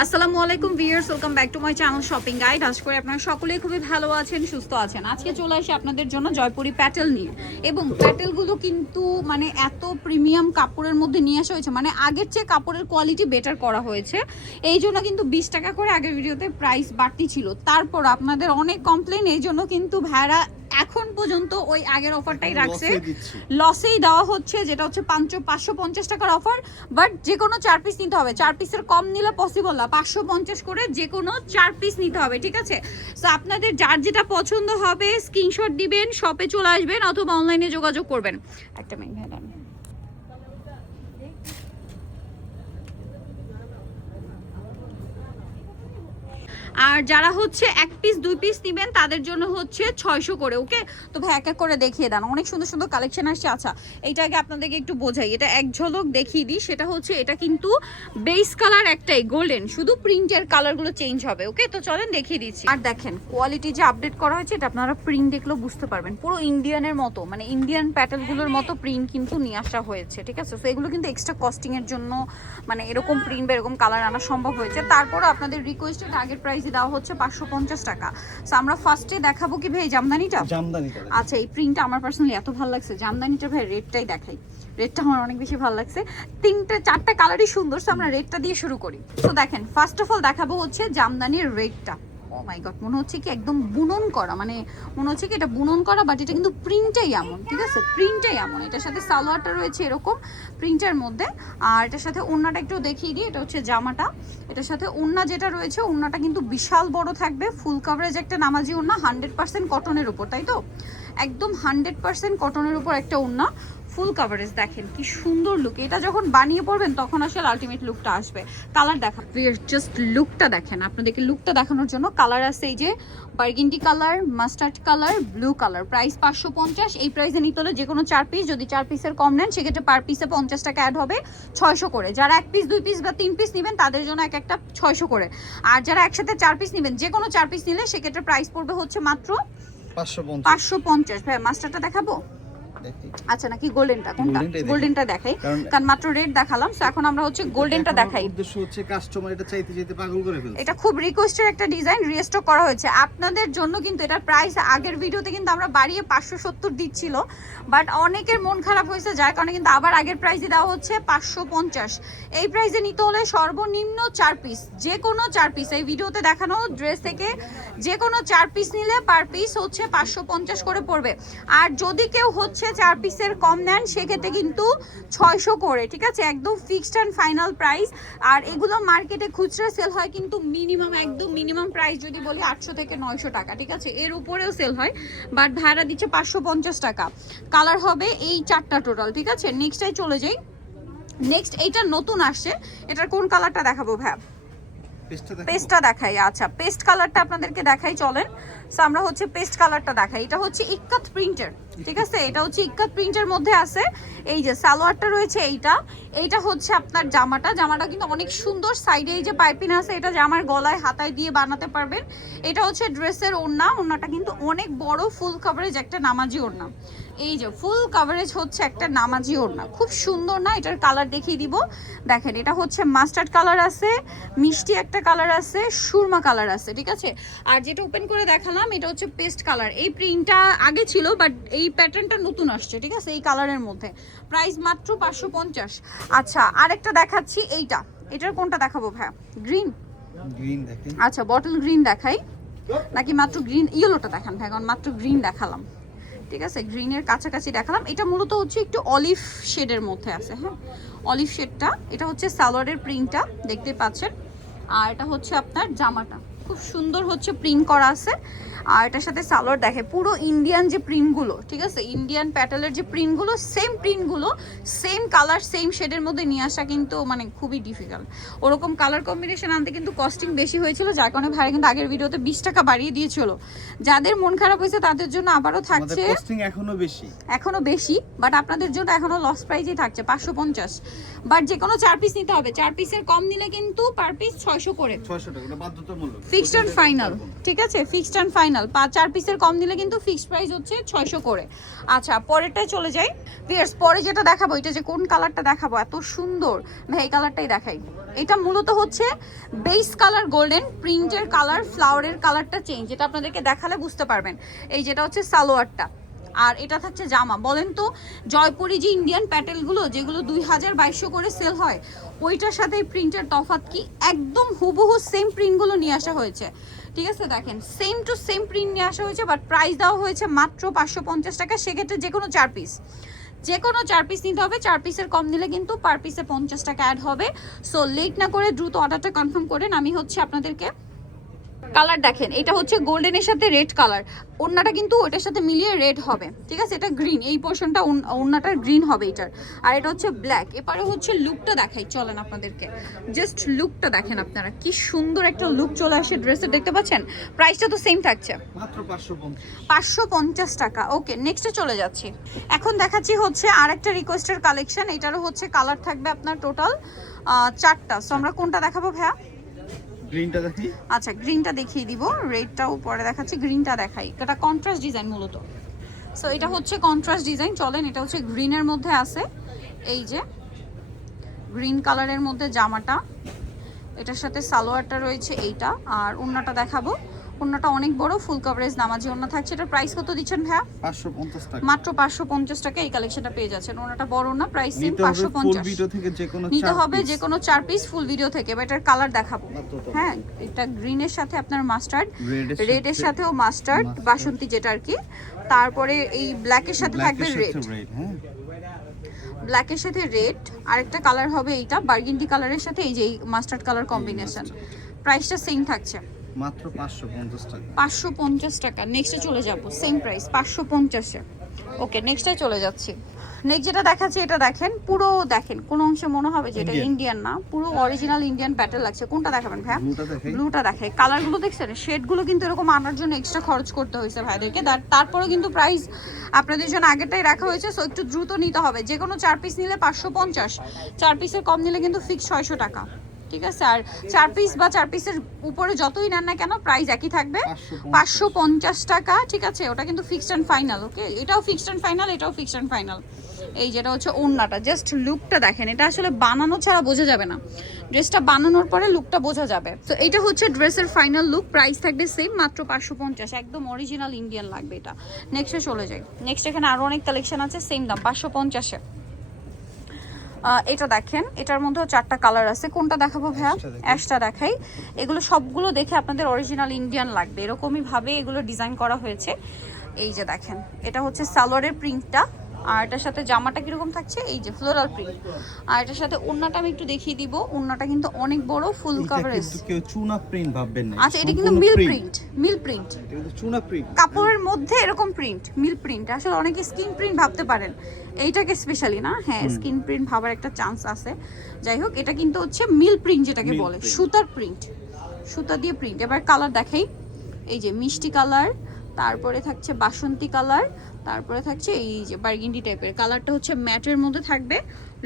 আসসালামু আলাইকুম viewers, welcome back to my channel shopping guide. আশা করি আপনারা সকলেই খুবই ভালো আছেন, সুস্থ আছেন। আজকে চলে আসি আপনাদের জন্য জয়পুরি প্যাটেল নিয়ে, এবং প্যাটেলগুলো কিন্তু মানে এত প্রিমিয়াম কাপড়ের মধ্যে নিয়ে আসা হয়েছে, মানে আগের চেয়ে কাপড়ের কোয়ালিটি বেটার করা হয়েছে। এই জন্য কিন্তু 20 টাকা করে আগের ভিডিওতে প্রাইস বাড়তি ছিল, তারপর আপনাদের অনেক কমপ্লেন, এই জন্য কিন্তু ভাইরা এখন পর্যন্ত ওই আগের অফারটাই রাখছে, লসেই দেওয়া হচ্ছে, যেটা হচ্ছে 550 টাকার অফার। বাট যে কোনো 4 পিস নিতে হবে, 4 পিসের কম নিলে পসিবল না, 550 করে যে কোনো 4 পিস নিতে হবে, ঠিক আছে? সো আপনাদের যার যেটা পছন্দ হবে স্ক্রিনশট দিবেন, শপে চলে আসবেন অথবা অনলাইনে যোগাযোগ করবেন। একটা মিনিট দাঁড়ান। আর যারা হচ্ছে 1 পিস 2 পিস নেবেন তাদের জন্য হচ্ছে 600 করে। ওকে, তো ভাই এক এক করে দেখিয়ে দেন, অনেক সুন্দর সুন্দর কালেকশন আসছে। আচ্ছা, এইটা আগে আপনাদেরকে একটু বোঝাই, এটা এক ঝলক দেখিয়ে দিই। সেটা হচ্ছে এটা কিন্তু বেস কালার একটাই গোল্ডেন, শুধু প্রিন্টের কালারগুলো চেঞ্জ হবে। ওকে, তো চলেন দেখিয়ে দিচ্ছি। আর দেখেন কোয়ালিটি যে আপডেট করা হয়েছে, এটা আপনারা প্রিন্ট দেখলেও বুঝতে পারবেন, পুরো ইন্ডিয়ানের মতো, মানে ইন্ডিয়ান প্যাটেলগুলোর মতো প্রিন্ট কিন্তু নিয়ে আসা হয়েছে, ঠিক আছে? সো এগুলো কিন্তু এক্সট্রা কস্টিংয়ের জন্য, মানে এরকম প্রিন্ট বা এরকম কালার আনা সম্ভব হয়েছে। তারপরও আপনাদের রিকোয়েস্টেড আগের প্রাইস দেওয়া হচ্ছে 550 টাকা। সো আমরা ফার্স্টে দেখাবো কি ভাই জামদানিটা। আচ্ছা, এই প্রিন্টটা আমার পার্সোনালি এত ভালো লাগছে, জামদানিটা ভাই রেডটাই দেখাই। রেডটা আমার অনেক বেশি ভালো লাগছে, 3-4টা কালারই সুন্দর। সো আমরা রেডটা দিয়ে শুরু করি। তো দেখেন, ফার্স্ট অফ অল দেখাবো হচ্ছে জামদানির রেডটা। ও মাই গড, মনে হচ্ছে কি একদম বুনন করা, মানে মনে হচ্ছে কি এটা বুনন করা, বাট এটা কিন্তু প্রিন্টটাই এমন, ঠিক আছে? প্রিন্টটাই এমন। এটার সাথে সালোয়ারটা রয়েছে এরকম প্রিন্টের মধ্যে, আর এটার সাথে ওড়নাটা একটু দেখিয়ে দিই। এটা হচ্ছে জামাটা, এটার সাথে ওড়না যেটা রয়েছে, ওড়নাটা কিন্তু বিশাল বড় থাকবে, ফুল কভারেজ একটা নামাজি ওড়না, 100% কটনের উপর, তাই তো? একদম 100% কটনের উপর একটা ওড়না, ফুল কভারেজ। দেখেন কি সুন্দর লুক, এটা যখন বানিয়ে পড়বেন তখন আসলে আলটিমেট লুকটা আসবে। কালার দেখা, জাস্ট লুকটা দেখেন, আপনাদেরকে লুকটা দেখানোর জন্য কালার আছে এই যে burgundy colour, mustard colour, blue colour. Price 550। এই প্রাইসে নিতে হলে যে কোনো 4 পিস, যদি 4 পিসের কম নেন সেক্ষেত্রে পার পিসে 50 টাকা অ্যাড হবে, 600 করে। যারা 1 পিস 2 পিস বা 3 পিস নেবেন তাদের জন্য এক একটা 600 করে। আর যারা একসাথে 4 পিস নেবেন, যে কোনো 4 পিস নিলে সেক্ষেত্রে প্রাইস পড়বে হচ্ছে মাত্র 550। ভাই মাস্টারটা দেখাবো? আচ্ছা, নাকি গোল্ডেনটা? কোনটা? গোল্ডেনটা দেখাই, কারণ মাত্র রেড দেখালাম। সো এখন আমরা হচ্ছে গোল্ডেনটা দেখাই। উদ্দেশ্য হচ্ছে কাস্টমার এটা চাইতে চাইতে পাগল করে ফেলছে। এটা খুব রিকোয়েস্টের একটা ডিজাইন, রিস্টক করা হয়েছে আপনাদের জন্য। কিন্তু এটার প্রাইস আগের ভিডিওতে কিন্তু আমরা বাড়িয়ে 570 দিচ্ছিল, বাট অনেকের মন খারাপ হয়েছে, যার কারণে কিন্তু আবার আগের প্রাইসে দেওয়া হচ্ছে 550। এই প্রাইসে নিতে হলে সর্বনিম্ন 4 পিস, যে কোনো 4 পিস, এই ভিডিওতে দেখানো ড্রেস থেকে যে কোনো 4 পিস নিলে পার পিস হচ্ছে 550 করে পড়বে। আর যদি কেউ হচ্ছে 4 পিসের কম নেন সেক্ষেত্রে কিন্তু 600 করে, ঠিক আছে? একদম ফিক্সড অ্যান্ড ফাইনাল প্রাইস। আর এগুলো মার্কেটে খুচরা সেল হয় কিন্তু মিনিমাম, একদম মিনিমাম প্রাইস যদি বলি 800 থেকে 900 টাকা, ঠিক আছে? এর উপরেও সেল হয়, বাট ভাড়া দিচ্ছে 550 টাকা। কালার হবে এই 4টা টোটাল, ঠিক আছে? নেক্সটটাই চলে যাই। নেক্সট এইটা নতুন আসছে, এটার কোন কালারটা দেখাবো ভাই? পেস্টটা দেখাই। আচ্ছা, পেস্ট কালারটা আপনাদেরকে দেখাই, চলেন। সো আমরা হচ্ছে পেস্ট কালারটা দেখাই। এটা হচ্ছে ইক্কাত প্রিন্টের, ঠিক আছে? এটা হচ্ছে ইক্কাত প্রিন্টের মধ্যে আছে। এই যে সালোয়ারটা রয়েছে এইটা হচ্ছে আপনার জামাটা। জামাটা কিন্তু অনেক সুন্দর, সাইডে এই যে পাইপিং আছে, এটা জামার গলায় হাতায় দিয়ে বানাতে পারবেন। এটা হচ্ছে ড্রেসের ওড়না, ওড়নাটা কিন্তু অনেক বড়, ফুল কভারেজ একটা নামাজি ওড়না। এই যে ফুল কভারেজ হচ্ছে একটা নামাজি ওড়না, খুব সুন্দর না? এটার কালার দেখিয়ে দিব। দেখেন, এটা হচ্ছে মাস্টার্ড কালার আছে, মিষ্টি একটা কালার আছে, সুরমা কালার আছে, ঠিক আছে? আর যেটা ওপেন করে দেখালাম এটা হচ্ছে পেস্ট কালার। এই প্রিন্টটা আগে ছিল, বাট এই প্যাটার্নটা নতুন আসছে, ঠিক আছে? এই কালারের মধ্যে প্রাইস মাত্র 550। আচ্ছা, আরেকটা দেখাচ্ছি, এটার কোনটা দেখাবো ভাই? গ্রিন দেখেন। আচ্ছা, বটল গ্রিন দেখাই নাকি মাত্র গ্রিন? ইয়েলোটা দেখান ভাই, কারণ মাত্র গ্রিন দেখালাম, ঠিক আছে? গ্রিনের কাছাকাছি দেখালাম। এটা মূলত হচ্ছে একটু অলিভ শেডের মধ্যে আছে, হ্যাঁ, অলিভ শেডটা। এটা হচ্ছে সালোয়ারের প্রিন্টটা, দেখতে পাচ্ছেন। আর এটা হচ্ছে আপনার জামাটা, খুব সুন্দর হচ্ছে প্রিন্ট করা আছে। আর এটার সাথে সালোয়ার দেখে, পুরো ইন্ডিয়ান যে প্রিন্টগুলো, ঠিক আছে? ইন্ডিয়ান প্যাটেলের যে প্রিন্টগুলো, সেম প্রিন্টগুলো, সেম কালার, সেম শেডের মধ্যে নিয়ে আসা কিন্তু মানে খুবই ডিফিকাল্ট। ওরকম কালার কম্বিনেশন আনতে কিন্তু কস্টিং বেশি হয়েছিল, যার কারণে ভাই কিন্তু আগের ভিডিওতে 20 টাকা বাড়িয়ে দিয়েছিল। যাদের মন খারাপ হয়েছে তাদের জন্য আবারও থাকছে কস্টিং এখনো বেশি, বাট আপনাদের জন্য এখনো লস প্রাইসই থাকছে 550। বাট যে কোনো 4 পিস নিতে হবে, 4 পিসের কম নিলে কিন্তু পার পিস 600 করে, 600 টাকা বাধ্যতামূলক। ফিক্সড অ্যান্ড ফাইনাল, ঠিক আছে, ফিক্সড অ্যান্ড ফাইনাল। 4 পিসের কম নিলে কিন্তু ফিক্সড প্রাইস হচ্ছে 600 করে। আচ্ছা পরেরটায় চলে যাই ভিউয়ার্স। পরে যেটা দেখাবো, এটা যে কোন কালারটা দেখাবো, এত সুন্দর ভাই, এই কালারটাই দেখাই। এটা মূলত হচ্ছে বেস কালার গোল্ডেন, প্রিন্টের কালার, ফ্লাওয়ারের কালারটা চেঞ্জ, এটা আপনাদেরকে দেখালে বুঝতে পারবেন। এই যেটা হচ্ছে সালোয়ারটা, আর এটা থাকছে জামা। বলেন তো জয়পুরি যে ইন্ডিয়ান প্যাটেলগুলো যেগুলো 2000-2200 করে সেল হয়, ওইটার সাথে এই প্রিন্টের তফাৎ কি? একদম হুবহু সেম প্রিন্টগুলো নিয়ে আসা হয়েছে, ঠিক আছে। দেখেন সেম টু সেম প্রিন্ট নিয়ে আসা হয়েছে, বাট প্রাইস দেওয়া হয়েছে মাত্র 550 টাকা। সেক্ষেত্রে যে কোনো 4 পিস, যে কোনো 4 পিস নিতে হবে। 4 পিসের কম নিলে কিন্তু পার পিসে 50 টাকা অ্যাড হবে। সো লেট না করে দ্রুত অর্ডারটা কনফার্ম করেন। আমি হচ্ছে আপনাদেরকে কালার দেখেন, এটা হচ্ছে গোল্ডেনের সাথে রেড কালার, ওড়নাটা কিন্তু ওটার সাথে মিলিয়ে রেড হবে, ঠিক আছে। এটা গ্রিন, এই পোর্শনটা ওড়নাটার গ্রিন হবে এটার, আর এটা হচ্ছে ব্ল্যাক। এবারে হচ্ছে লুকটা দেখাই, চলেন আপনাদেরকে জাস্ট লুকটা দেখেন আপনারা, কি সুন্দর একটা লুক চলে আসে ড্রেসের, দেখতে পাচ্ছেন। প্রাইসটা তো সেম থাকছে, মাত্র 550 টাকা। ওকে নেক্সটে চলে যাচ্ছি। এখন দেখাচ্ছি হচ্ছে আরেকটা রিকোয়েস্টের কালেকশন, এটারও হচ্ছে কালার থাকবে আপনার টোটাল 4টা। সো আমরা কোনটা দেখাবো ভাইয়া? গ্রিনটা দেখি। আচ্ছা গ্রিনটা দেখিয়ে দিব, রেডটাও পরে দেখাচ্ছি, গ্রিনটা দেখাই। এটা কন্ট্রাস্ট ডিজাইন মূলত। সো এটা হচ্ছে কন্ট্রাস্ট ডিজাইন, চলেন। এটা হচ্ছে গ্রিনের মধ্যে আছে, এই যে গ্রিন কালারের মধ্যে জামাটা, এটার সাথে সালোয়ারটা রয়েছে এইটা, আর ওড়নাটা দেখাবো। ওড়নাটা অনেক বড়, ফুল কভারেজ নামাজি ওড়না থাকছে। এটার প্রাইস কত দিচ্ছেন ভাইয়া? 550 টাকা, মাত্র 550 টাকা এই কালেকশনটা পেয়ে যাচ্ছেন। ওড়নাটা বড় না, প্রাইস সেম নিতে হবে ফুল 550। ভিডিও থেকে যে কোনো নিতে হবে যে কোনো 4 পিস ফুল ভিডিও থেকে। এটার কালার দেখাবো। মাত্র হ্যাঁ, এটা গ্রিনের সাথে আপনার মাস্টার্ড, রেডের রেডের সাথেও মাস্টার্ড, বাসন্তী যেটা আর কি। তারপরে এই ব্ল্যাকের সাথে থাকবে রেড, হ্যাঁ ব্ল্যাকের সাথে রেড। আরেকটা কালার হবে এইটা বার্গেন্ডি কালারের সাথে এই যে মাস্টার্ড কালার কম্বিনেশন। প্রাইসটা সেম থাকছে মাত্র 550 টাকা, 550 টাকা। নেক্সটে চলে যাব, সেম প্রাইস 550 এ। ওকে নেক্সটে চলে যাচ্ছি। নেক্সট যেটা দেখাচ্ছি, এটা দেখেন, পুরো দেখেন কোন অংশে মনে হবে যে এটা ইন্ডিয়ান না, পুরো অরিজিনাল ইন্ডিয়ান প্যাটার্ন লাগছে। কোনটা দেখাবেন ভাই? ব্লুটা দেখাই। ব্লুটা দেখাই। কালারগুলো দেখছেন, শেডগুলো কিন্তু এরকম আনার জন্য এক্সট্রা খরচ করতে হয়েছে ভাইদেরকে, তারপরেও কিন্তু প্রাইস আপনাদের জন্য আগেরটাই রাখা হয়েছে। সো একটু দ্রুত নিতে হবে, যে কোনো 4 পিস নিলে 550, 4 পিসের কম নিলে কিন্তু ফিক্স 600 টাকা, ঠিক আছে। আর 4 পিস বা 4 পিসের উপরে যতই নেন না কেন প্রাইস একই থাকবে, 550 টাকা, ঠিক আছে। ওটা কিন্তু ফিক্সড অ্যান্ড ফাইনাল। ওকে এটাও ফিক্সড অ্যান্ড ফাইনাল, এটাও ফিক্সড অ্যান্ড ফাইনাল। এই যেটা হচ্ছে ওড়নাটা, জাস্ট লুকটা দেখেন, এটা আসলে বানানো ছাড়া বোঝা যাবে না, ড্রেসটা বানানোর পরে লুকটা বোঝা যাবে। তো এটা হচ্ছে ড্রেসের ফাইনাল লুক, প্রাইস থাকবে সেম মাত্র 550, একদম অরিজিনাল ইন্ডিয়ান লাগবে এটা। নেক্সটে চলে যাই। নেক্সট এখানে আরো অনেক কালেকশন আছে, সেম দাম 550-এ। এটা দেখেন, এটার মধ্যেও 4টা কালার আছে। কোনটা দেখাবো ভাইয়া? অ্যাশটা দেখাই। এগুলো সবগুলো দেখে আপনাদের অরিজিনাল ইন্ডিয়ান লাগবে, এরকমই ভাবে এগুলো ডিজাইন করা হয়েছে। এই যে দেখেন, এটা হচ্ছে সালোয়ারের প্রিন্টটা, আর এটার সাথে জামাটা কিরকম থাকছে, এই যে ফ্লোরাল প্রিন্ট। আর এটার সাথে ওড়নাটা আমি একটু দেখিয়ে দিব, ওড়নাটা কিন্তু অনেক বড়, ফুল কভারেজ। কিন্তু কেউ চুনা প্রিন্ট ভাববেন না। আচ্ছা এটা কিন্তু মিল প্রিন্ট, মিল প্রিন্ট, এটা কিন্তু চুনা প্রিন্ট, কাপড়ের মধ্যে এরকম প্রিন্ট, মিল প্রিন্ট। আসলে অনেকে স্কিন প্রিন্ট ভাবতে পারেন, এইটাকে স্পেশালি না, হ্যাঁ স্কিন প্রিন্ট ভাবার একটা চান্স আছে। যাই হোক, এটা কিন্তু হচ্ছে মিল প্রিন্ট যেটাকে বলে, সুতার প্রিন্ট, সুতা দিয়ে প্রিন্ট। এবার কালার দেখাই, এই যে মিষ্টি কালার, তারপরে থাকছে বাসন্তী কালার, তারপরে থাকছে এই যে বার্গেন্ডি টাইপের কালারটা, হচ্ছে ম্যাটের মধ্যে থাকবে।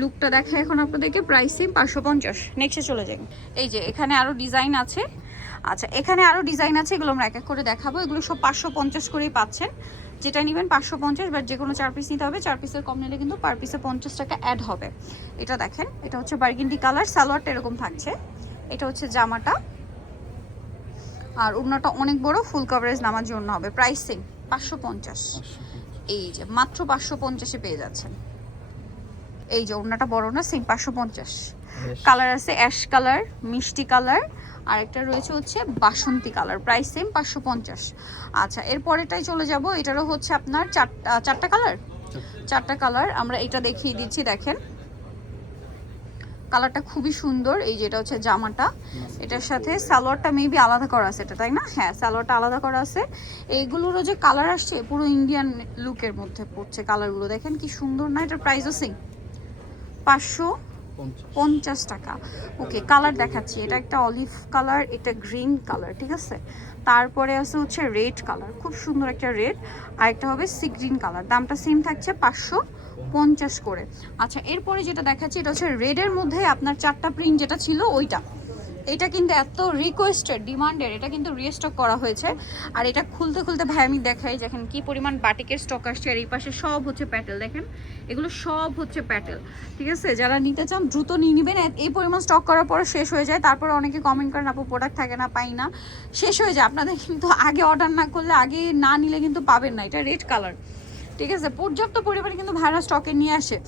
লুকটা দেখা এখন আপনাদেরকে, প্রাইস সেম 550। নেক্সটে চলে যাই। এই যে এখানে আরো ডিজাইন আছে। আচ্ছা এখানে আরো ডিজাইন আছে, এগুলো আমরা এক এক করে দেখাবো। এগুলো সব 550 করেই পাচ্ছেন, যেটা নেবেন 550, বাট যে কোনো 4 পিস নিতে হবে। 4 পিসের কম নিলে কিন্তু পার পিসে 50 টাকা অ্যাড হবে। এটা দেখেন, এটা হচ্ছে বার্গেন্ডি কালার, সালোয়ারটা এরকম থাকছে। এটা হচ্ছে জামাটা, আর ওড়নাটা অনেক বড়, ফুল কভারেজ নামার জন্য হবে। Price same 550। এই যে মাত্র 550-এ পেয়ে যাচ্ছেন। এই যে ওড়নাটা বড় না, সেম 550। কালার আছে অ্যাশ কালার, মিষ্টি কালার, আর একটা রয়েছে হচ্ছে বাসন্তী কালার, প্রাইস সেম 550। আচ্ছা এরপরেটাই চলে যাব। এটারও হচ্ছে আপনার 4টা কালার, 4টা কালার আমরা এটা দেখিয়ে দিচ্ছি। দেখেন কালারটা খুবই সুন্দর। এই যেটা হচ্ছে জামাটা, এটার সাথে সালোয়ারটা মেবি আলাদা করা আছে, এটা তাই না? হ্যাঁ সালোয়ারটা আলাদা করা আছে। এইগুলোরও যে কালার আসছে পুরো ইন্ডিয়ান লুকের মধ্যে পড়ছে কালারগুলো, দেখেন কি সুন্দর না? এটার প্রাইসও সেম 550 টাকা। ওকে কালার দেখাচ্ছি, এটা একটা অলিভ কালার, এটা গ্রিন কালার, ঠিক আছে। তারপরে আছে হচ্ছে রেড কালার, খুব সুন্দর একটা রেড, আর একটা হবে সি গ্রিন কালার। দামটা সেম থাকছে 550 করে। আচ্ছা এরপরে যেটা দেখাচ্ছি, এটা হচ্ছে রেডের মধ্যে আপনার 4টা প্রিন্ট যেটা ছিল ওইটা, এটা কিন্তু এত রিকোয়েস্টেড ডিমান্ডের, এটা কিন্তু রিস্টক করা হয়েছে। আর এটা খুলতে খুলতে ভাই আমি দেখাই দেখেন কি পরিমাণ বাটিকের স্টক আসছে। আর এই পাশে সব হচ্ছে প্যাটেল, দেখেন এগুলো সব হচ্ছে প্যাটেল, ঠিক আছে? যারা নিতে চান দ্রুত নিয়ে নেবেন। এই পরিমাণ স্টক করার পরে শেষ হয়ে যায়, তারপরে অনেকে কমেন্ট করেন আপু প্রোডাক্ট থাকে না, পাই না, শেষ হয়ে যায়। আপনাদের কিন্তু আগে অর্ডার না করলে, আগে না নিলে কিন্তু পাবেন না। এটা রেড কালার, ঠিক আছে? পর্যাপ্ত পরিমাণে কিন্তু ভাইরা স্টকে নিয়ে আসে।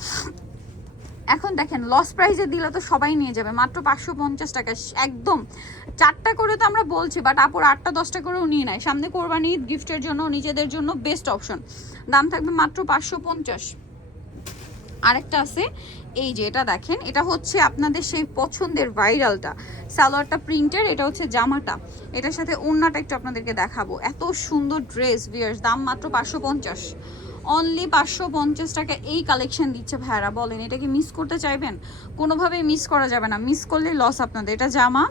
এখন দেখেন লস প্রাইসে দিলে তো সবাই নিয়ে যাবে, মাত্র 550 টাকা একদম। 4টা করে তো আমরা বলছি, বাট আপুর 8টা 10টা করেও নিয়ে নেয়। সামনে কোরবানি গিফটের জন্য, নিজেদের জন্য বেস্ট অপশন। দাম থাকবে মাত্র 550। আরেকটা আছে এই যে, এটা দেখেন, এটা হচ্ছে আপনাদের সেই পছন্দের ভাইরালটা, সালোয়ারটা প্রিন্টের, এটা হচ্ছে জামাটা, এটার সাথে ওড়নাটা একটু আপনাদেরকে দেখাবো। এত সুন্দর ড্রেস ভিউয়ার্স, দাম মাত্র 550, অনলি 550 টাকা এই কালেকশন দিচ্ছে ভাইরা। বলেন এটা কি মিস করতে চাইবেন? কোনোভাবেই মিস করা যাবে না, মিস করলে লস আপনাদের। এটা জামা,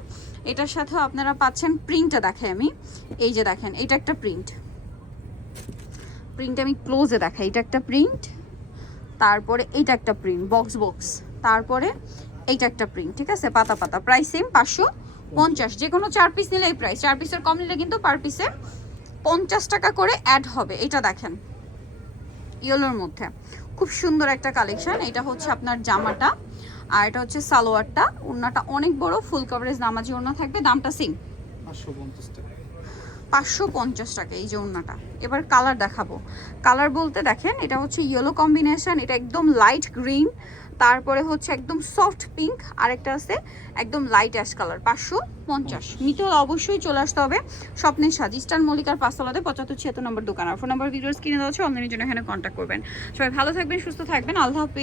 এটার সাথেও আপনারা পাচ্ছেন প্রিন্টটা দেখাই আমি, এই যে দেখেন এটা একটা প্রিন্ট আমি ক্লোজে দেখাই, এটা একটা প্রিন্ট, তারপরে এইটা একটা প্রিন্ট বক্স বক্স, তারপরে এইটা একটা প্রিন্ট, ঠিক আছে? পাতা পাতা, প্রাইস সেম 550। যে কোনো 4 পিস নিলে এই প্রাইস, 4 পিসের কম নিলে কিন্তু পার পিসে 50 টাকা করে অ্যাড হবে। এটা দেখেন ইয়েলোর মধ্যে খুব সুন্দর একটা কালেকশন। এটা হচ্ছে আপনার জামাটা, আর এটা হচ্ছে সালোয়ারটা। ওড়নাটা অনেক বড়, ফুল কভারেজ নামাজি ওড়না থাকবে। দামটা সেম 550 টাকা। 550 টাকা এই যে ওড়নাটা। এবার কালার দেখাবো। কালার বলতে দেখেন এটা হচ্ছে ইয়েলো কম্বিনেশন, এটা একদম লাইট গ্রিন, তারপরে হচ্ছে একদম সফট পিঙ্ক, আরেকটা আছে একদম লাইট অ্যাশ কালার। 550 নিতে হলে অবশ্যই চলে আসতে হবে স্বপ্নের সাজ, ইস্টার্ন মল্লিকার 5তলাতে 7576 নম্বর দোকান। আর ফোন নাম্বার ভিডিওস কিনে দেওয়া হচ্ছে, অনলাইনের জন্য এখানে কন্ট্যাক্ট করবেন। সবাই ভালো থাকবেন, সুস্থ থাকবেন, আল্লাহ হাফেজ।